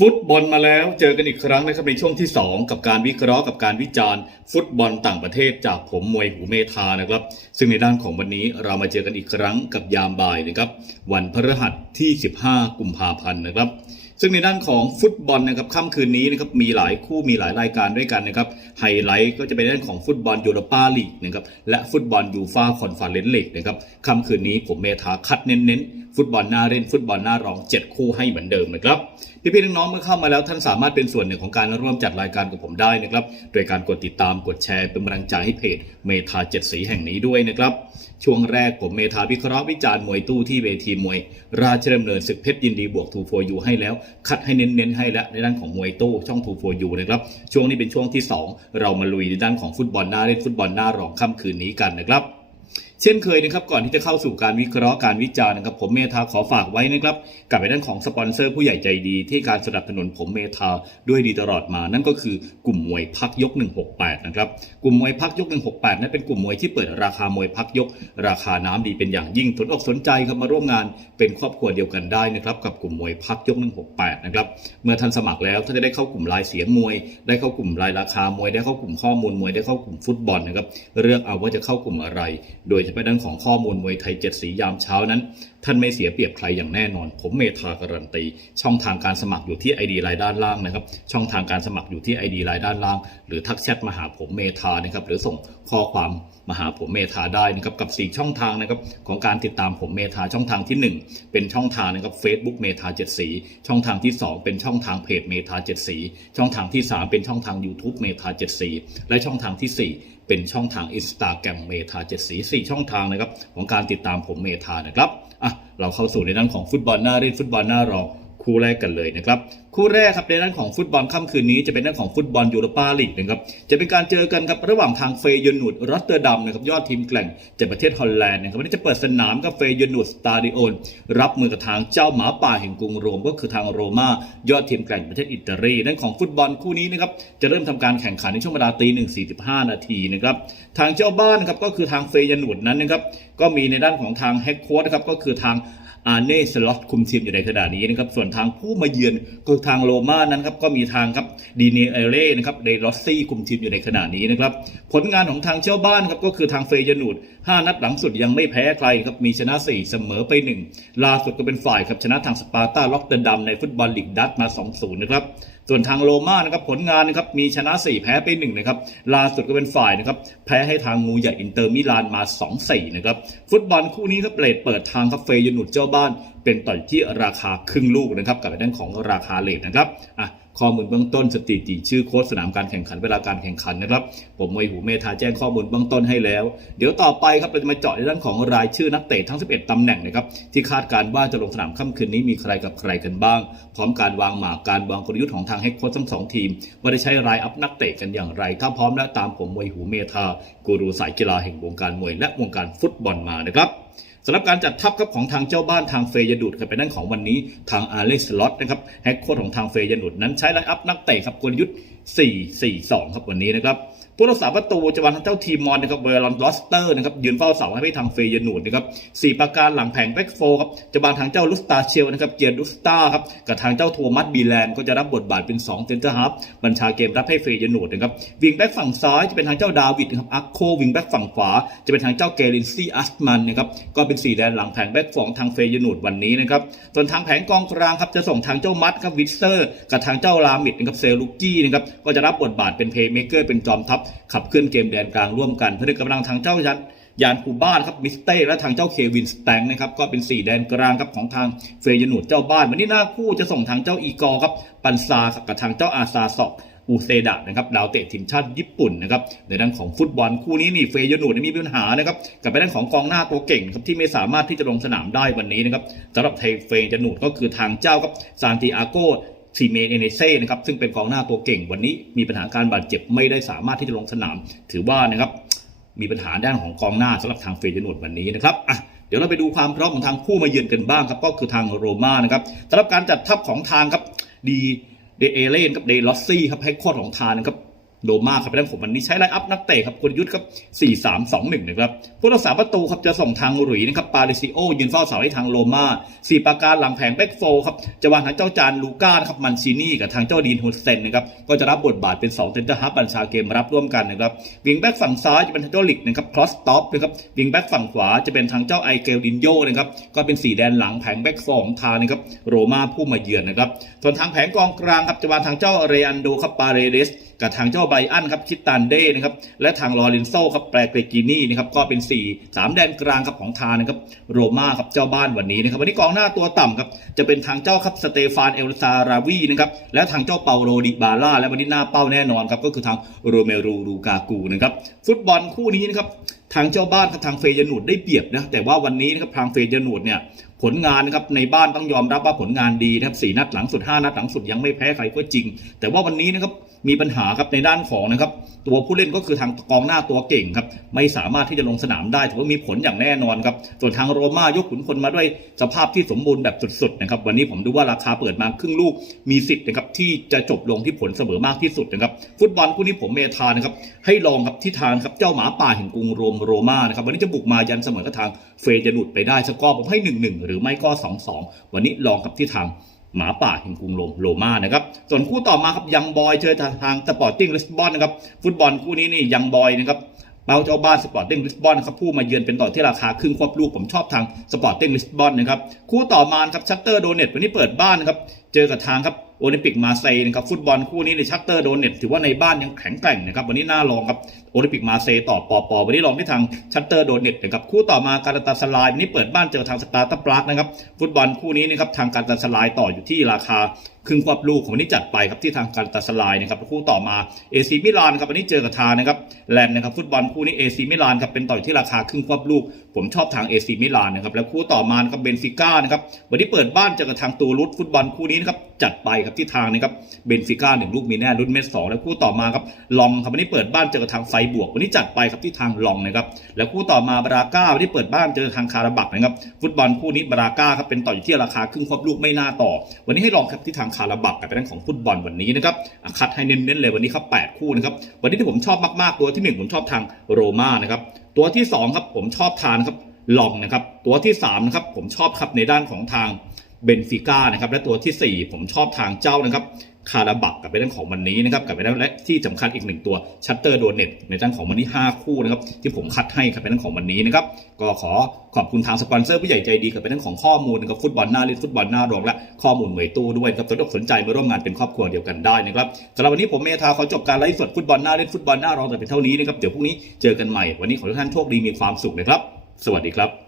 ฟุตบอลมาแล้วเจอกันอีกครั้งนะครับในช่วงที่ 2 กับการวิเคราะห์กับการวิจารณ์ ฟุตบอลต่างประเทศจากผมมวยหูเมธานะครับ ซึ่งในด้านของวันนี้เรามาเจอกันอีกครั้งกับยามบ่ายนะครับ วันพฤหัสที่ 15 กุมภาพันธ์นะครับ ซึ่งในด้านของฟุตบอลนะครับค่ำคืนนี้นะครับมีหลายคู่มีหลายรายการด้วยกันนะครับไฮไลท์ก็จะเป็นเรื่องของฟุตบอลยูโรปาลีกนะครับและฟุตบอลยูฟาคอนฟาเรนซ์ลีกนะครับค่ำคืนนี้ผมเมธาคัดเน้นๆ ฟุตบอลหน้าเล่นฟุตบอลหน้ารอง 7 คู่ให้เหมือนเดิมนะครับพี่ๆน้องๆเมื่อเข้ามาแล้วท่านสามารถเป็นส่วนหนึ่งของการร่วมจัดรายการกับผมได้นะครับโดยการกดติดตามกดแชร์เป็นกำลังใจให้เพจเมธาเจ็ดสีแห่งนี้ด้วยนะครับช่วงแรกผมเมธาวิเคราะห์วิจารณ์มวยตู้ที่เวทีมวย ราชดำเนินศึกเพชรยินดีบวกทูโฟยูให้แล้ว คัดให้เน้นๆให้แล้วในด้านของมวยตู้ช่องทูโฟยูนะครับช่วงนี้เป็นช่วงที่ 2 เรามาลุยในด้านของฟุตบอลหน้าเล่นฟุตบอลหน้ารองค่ำคืนนี้กันนะครับ เช่นเคยนะครับก่อนที่จะเข้าสู่การวิเคราะห์การวิจารณ์นะครับผมเมธาขอฝากไว้นะครับกับในด้านของสปอนเซอร์ผู้ใหญ่ใจดี ที่การสนับสนุนผมเมธาด้วยดีตลอดมา นั่นก็คือกลุ่มมวยพักยก 168 นะครับกลุ่มมวยพักยก 168 นั้นเป็นกลุ่มมวยที่เปิดราคามวยพักยก ราคาน้ำดีเป็นอย่างยิ่งสนอกสนใจครับมาร่วมงานเป็นครอบครัวเดียวกันได้นะครับกับกลุ่มมวยพักยก 168 นะครับเมื่อท่านสมัครแล้วท่านจะได้เข้ากลุ่มรายเสียงมวย ได้เข้ากลุ่มรายราคามวยได้เข้ากลุ่มข้อมูลมวยได้เข้ากลุ่มฟุตบอลนะครับเลือกเอาว่าจะเข้ากลุ่มอะไร โดยเฉพาะด้านของข้อมูลมวยไทยเจ็ดสียามเช้านั้น ท่านไม่เสียเปรียบใครอย่างแน่นอน ผมเมธาการันตี ช่องทางการสมัครอยู่ที่ ID รายด้านล่างนะครับ ช่องทางการสมัครอยู่ที่ ID รายด้านล่าง หรือทักแชทมาหาผมเมธานะครับ หรือส่งข้อความมาหาผมเมธาได้นะครับกับ 4 ช่องทางนะครับของการติดตามผมเมธาช่องทางที่ 1 เป็นช่องทางนะครับ Facebook เมธาเจ็ดสีช่องทางที่ 2 เป็นช่องทางเพจเมธาเจ็ดสีช่องทางที่ 3 เป็นช่องทาง YouTube เมธาเจ็ดสีและช่องทางทีสี่4 เป็นช่องทางอินสตาแกรมเมธาเจ็ดสีสี่ช่องทางนะครับของการติดตามผมเมธานะครับ เราเข้าสู่ในด้านของฟุตบอลหน้าเล่นฟุตบอลหน้ารอง คู่แรกกันเลยนะครับคู่แรกครับในด้านของฟุตบอลค่ำคืนนี้จะเป็นด้านของฟุตบอลยูโรปาลีกนะครับจะเป็นการเจอกันครับระหว่างทางเฟยนูดรัตเตอร์ดัมนะครับยอดทีมแกร่งจากประเทศฮอลแลนด์นะครับวันนี้จะเปิดสนามกับเฟยนูดสตาดิโอนรับมือกับทางเจ้าหมาป่าแห่งกรุงโรมก็คือทางโรม่ายอดทีมแกร่งประเทศอิตาลีด้านของฟุตบอลคู่นี้นะครับจะเริ่มทำการแข่งขันในช่วงเวลาตีหนึ่งสี่สิบห้านาทีนะครับทางเจ้าบ้านนะครับก็คือทางเฟยนูดนั้นนะครับก็มีในด้านของทางแฮกโค้ดนะครับก็คือทาง อาร์เน่สล็อตคุมทีมอยู่ในขณะนี้นะครับ ส่วนทางผู้มาเยือนก็ทางโรม่านั้นครับก็มีทางครับดีเนเอเร่นะครับเดรอสซี่คุมทีมอยู่ในขณะนี้นะครับ ผลงานของทางเจ้าบ้านครับก็คือทางเฟยนูด5นัดหลังสุดยังไม่แพ้ใครครับมีชนะ 4 เสมอไป 1 ล่าสุดก็เป็นฝ่ายครับชนะทางสปาร์ตาล็อกเดนดัมในฟุตบอลลีกดัตมา 2-0 นะครับ ส่วนทางโรมานะครับผลงานนะครับมีชนะ 4 แพ้ไป1นะครับล่าสุดก็เป็นฝ่ายนะครับแพ้ให้ทางงูใหญ่อินเตอร์มิลานมา 2-4นะครับฟุตบอลคู่นี้ครับเลทเปิดทางคาเฟยนุดเจ้าบ้าน เป็นต่อยที่ราคาครึ่งลูกนะครับกับด้านของราคาเลทนะครับอะ ข้อมูลเบื้องต้นสถิติชื่อโค้ชสนามการแข่งขันเวลาการแข่งขันนะครับ ผมมวยหูเมธาแจ้งข้อมูลเบื้องต้นให้แล้ว เดี๋ยวต่อไปครับเราจะมาเจาะในเรื่องของรายชื่อนักเตะทั้ง 11 ตำแหน่งนะครับที่คาดการว่าจะลงสนามค่ำคืนนี้มีใครกับใครกันบ้าง พร้อมการวางหมากการวางกลยุทธ์ของทางเฮดโค้ชทั้งสองทีมว่าได้ใช้รายอัพนักเตะกันอย่างไร ถ้าพร้อมแล้วตามผมมวยหูเมธากูรูสายกีฬาแห่งวงการมวยและวงการฟุตบอลมานะครับ สำหรับการจัดทัพครับของทางเจ้าบ้านทางเฟยดูดครับเป็นด้านของวันนี้ทางอาร์เล็กซ์ล็อตนะครับแฮกโค้ดของทางเฟยดูดนั้นใช้ไลน์อัพนักเตะครับกลยุทธ์ 4-4-2 ครับวันนี้นะครับผู้รักษาประตูจะวางทางเจ้าทีมมอนนะครับเวลอนลอสเตอร์นะครับยืนเฝ้าเสาให้ไปทางเฟยนูดนะครับสี่ประการหลังแผงแบ็กโฟครับจะวางทางเจ้าลุสตาเชลนะครับเกียร์ลุสตาครับกับทางเจ้าโทมัสบีแลนด์ก็จะรับบทบาทเป็น2เซนเตอร์ฮับบัญชาเกมรับให้เฟยนูดนะครับวิงแบ็กฝั่งซ้ายจะเป็นทางเจ้าดาวิดนะครับอัคโควิงแบ็กฝั่งขวาจะเป็นทางเจ้าเกลินซี่อัสมันนะครับก็เป็นสี่แดนหลังแผงแบ็กฟองทางเฟยนูดวันนี้นะครับส่วนทางแผงกองกลางครับจะส่งทางเจ้ามัดครับวิสเซอร์กับทางเจ้าลามิดนะครับเซลูกี้นะครับก็จะรับบทบาทเป็นเพย์เมเกอร์เป็นจอมทัพขับเคลื่อนเกมแดนกลางร่วมกันเพื่อกำลังทางเจ้ายันยานคูบ้านครับมิสเต้และทางเจ้าเควินสแตงนะครับก็เป็น 4 แดนกลางครับของทางเฟยนูดเจ้าบ้านวันนี้หน้าคู่จะส่งทางเจ้าอีกอร์ครับปันซากับทางเจ้าอาซาซอกอูเซดะนะครับดาวเตะทีมชาติญี่ปุ่นนะครับในด้านของฟุตบอลคู่นี้นี่เฟยนูดมีปัญหานะครับกับไปด้านของกองหน้าตัวเก่งครับที่ไม่สามารถที่จะลงสนามได้วันนี้นะครับสำหรับเทเฟยนูดก็คือทางเจ้าครับซานติอาโก ซีเมนเอเนเซ่นะครับซึ่งเป็นกองหน้าตัวเก่งวันนี้มีปัญหาการบาดเจ็บไม่ได้สามารถที่จะลงสนาม ถือว่านะครับมีปัญหาด้านของกองหน้าสำหรับทางเฟยนูดวันนี้นะครับอะเดี๋ยวเราไปดูความพร้อมของทางผู้มาเยือนกันบ้างครับก็คือทางโรม่านะครับสำหรับการจัดทัพของทางครับดีเดเอเลนกับเดลอสซี่ครับให้โค้อของทางนะครับ โดมาครับไปด้านผมวันนี้ใช้ไลน์อัพนักเตะครับกลยุทธ์ครับ4-3-2-1นะครับผู้รักษาประตูครับจะส่งทางหลุยนะครับปาริซิโอยืนเฝ้าเสาให้ทางโรม่าสี่ประการหลังแผงแบ็กโฟร์ครับจะวางทางเจ้าจานลูก้าครับมันชินี่กับทางเจ้าดีนฮุสเซนนะครับก็จะรับบทบาทเป็น2เซนเตอร์ฮับบัญชาเกมรับร่วมกันนะครับวิงแบ็กฝั่งซ้ายจะเป็นทางเจ้าลิกนะครับครอสต็อปนะครับวิงแบ็กฝั่งขวาจะเป็นทางเจ้าไอเกลดินโยนะครับก็เป็นสีแดนหลังแผงแบ็กโฟร์ของทางนะครับโรม่าผู้มาเยือนนะครับส่วนทางแผงกองกลางครับจะวางทางเจ้าเรอันโดครับปาเรเดสกับทางเจ้าบรอันครับคิตตันเด้นะครับและทางลอเรนโซครับแปรเกรกินี่นะครับก็เป็น 4 3 แดนกลางครับของทางนะครับโรม่าครับเจ้าบ้านวันนี้นะครับวันนี้กองหน้าตัวต่ำครับจะเป็นทางเจ้าครับสเตฟานเอลซาราวีนะครับและทางเจ้าเปาโรดิบาร่าและวันนี้หน้าเป้าแน่นอนครับก็คือทางโรเมรูลูกากูนะครับฟุตบอลคู่นี้นะครับทางเจ้าบ้านครับทางเฟยนูดได้เปรียบนะแต่ว่าวันนี้นะครับทางเฟยนูดเนี่ยผลงานนะครับในบ้านต้องยอมรับว่าผลงานดีนะครับสี่นัดหลังสุด 5 นัดหลังสุดยังไม่แพ้ใครก็จริง แต่ว่าวันนี้นะครับ มีปัญหาครับในด้านของนะครับตัวผู้เล่นก็คือทางกองหน้าตัวเก่งครับไม่สามารถที่จะลงสนามได้ถือว่ามีผลอย่างแน่นอนครับส่วนทางโรม่ายกขุนพลมาด้วยสภาพที่สมบูรณ์แบบสุดๆนะครับวันนี้ผมดูว่าราคาเปิดมาครึ่งลูกมีสิทธิ์นะครับที่จะจบลงที่ผลเสมอมากที่สุดนะครับฟุตบอลคู่นี้ผมเมทานะครับให้ลองครับที่ทางครับเจ้าหมาป่าแห่งกรุงโรมโรม่านะครับวันนี้จะบุกมายันเสมอกับทางเฟยจะหลุดไปได้สกอร์ผมให้ 1-1 หรือไม่ก็ 2-2 วันนี้ลองกับที่ทาง หมาป่าแห่งกรุงโรมโรม่านะครับ ส่วนคู่ต่อมาครับยังบอยเจอทางทางสปอร์ติ้งลิสบอนนะครับฟุตบอลคู่นี้นี่ยังบอยนะครับเปาเจ้าบ้านสปอร์ติ้งลิสบอนครับผู้มาเยือนเป็นต่อที่ราคาครึ่งควบลูกผมชอบทางสปอร์ติ้งลิสบอนนะครับคู่ต่อมาครับชัตเตอร์โดเนตวันนี้เปิดบ้านนะครับเจอกับทางครับ โอลิมปิกมาเซย์นะครับฟุตบอลคู่นี้ในชัตเตอร์โดนเน็ตถือว่าในบ้านยังแข็งแกร่งนะครับวันนี้น่าลองครับโอลิมปิกมาเซย์ต่อปอปอวันนี้ลองที่ทางชัตเตอร์โดนเน็ตนะครับคู่ต่อมาการตาสลายวันนี้เปิดบ้านเจอทางสตาร์ตัปลักนะครับฟุตบอลคู่นี้นะครับทางการตาสลายต่ออยู่ที่ราคา ครึ่งควบลูกของวันนี้จัดไปครับที่ทางการตาสลายนะครับคู่ต่อมาเอซีมิลานครับวันนี้เจอกับทางนะครับแลนด์นะครับฟุตบอลคู่นี้เอซีมิลานครับเป็นต่อยที่ราคาครึ่งควบลูก ผมชอบทางเอซีมิลานนะครับแล้วคู่ต่อมานะครับเบนฟิก้านะครับวันนี้เปิดบ้านเจอกับทางตูรุสฟุตบอลคู่นี้นะครับจัดไปครับที่ทางนะครับเบนฟิก้าหนึ่งลูกมีแน่รุ่นเมสสองแล้วคู่ต่อมาครับลองครับวันนี้เปิดบ้านเจอกับทางไฟบวก วันนี้จัดไปครับที่ทางลองนะครับแล้วคู่ต่อมาบราก้าวันนี้เปิดบ้านเจอทางคาราบักนะครับฟุตบอลคู่นี้บราก้าครับเป็นต่อยที่ราคาครึ่งควบลูกไม่น่าต่อ วันนี้ให้ลองครับที่ทางคาราบักกับเป็นเรื่องของฟุตบอลวันนี้นะครับคัดให้เน้นๆเลยวันนี้ครับ8คู่นะครับวันนี้ที่ผมชอบมากๆตัวที่หนึ่งผมชอบทางโรม่านะครับตัวที่สองครับผมชอบทานครับลองนะครับตัวที่3นะครับผมชอบครับในด้านของทาง เบนฟิก้านะครับและตัวทีสี่ 4 ผมชอบทางเจ้านะครับคาราบักกับไปด้านของวันนี้นะครับกับไปด้านและที่สำคัญอีกหนึ่งตัวชัตเตอร์โดเน็ตในด้านของวันนี้5คู่นะครับที่ผมคัดให้ครับไปด้านของวันนี้นะครับก็ขอขอบคุณทางสปอนเซอร์ผู้ใหญ่ใจดีกับไปด้านของข้อมูลนะครับฟุตบอลหน้าเล่นฟุตบอลหน้ารองและข้อมูลเหมยตู้ด้วยครับตัวที่สนใจมาร่วมงานเป็นครอบครัวเดียวกันได้นะครับสำหรับวันนี้ผมเมธาขอจบการไลฟ์สดฟุตบอลหน้าเล่นฟุตบอลหน้ารองแต่เป็นเท่านี้นะครับเดี๋ยวพรุ่งนี้เจอกันใหม่วันนี้ขอทุกท่านโชคดีมีความสุขนะครับ สวัสดีครับ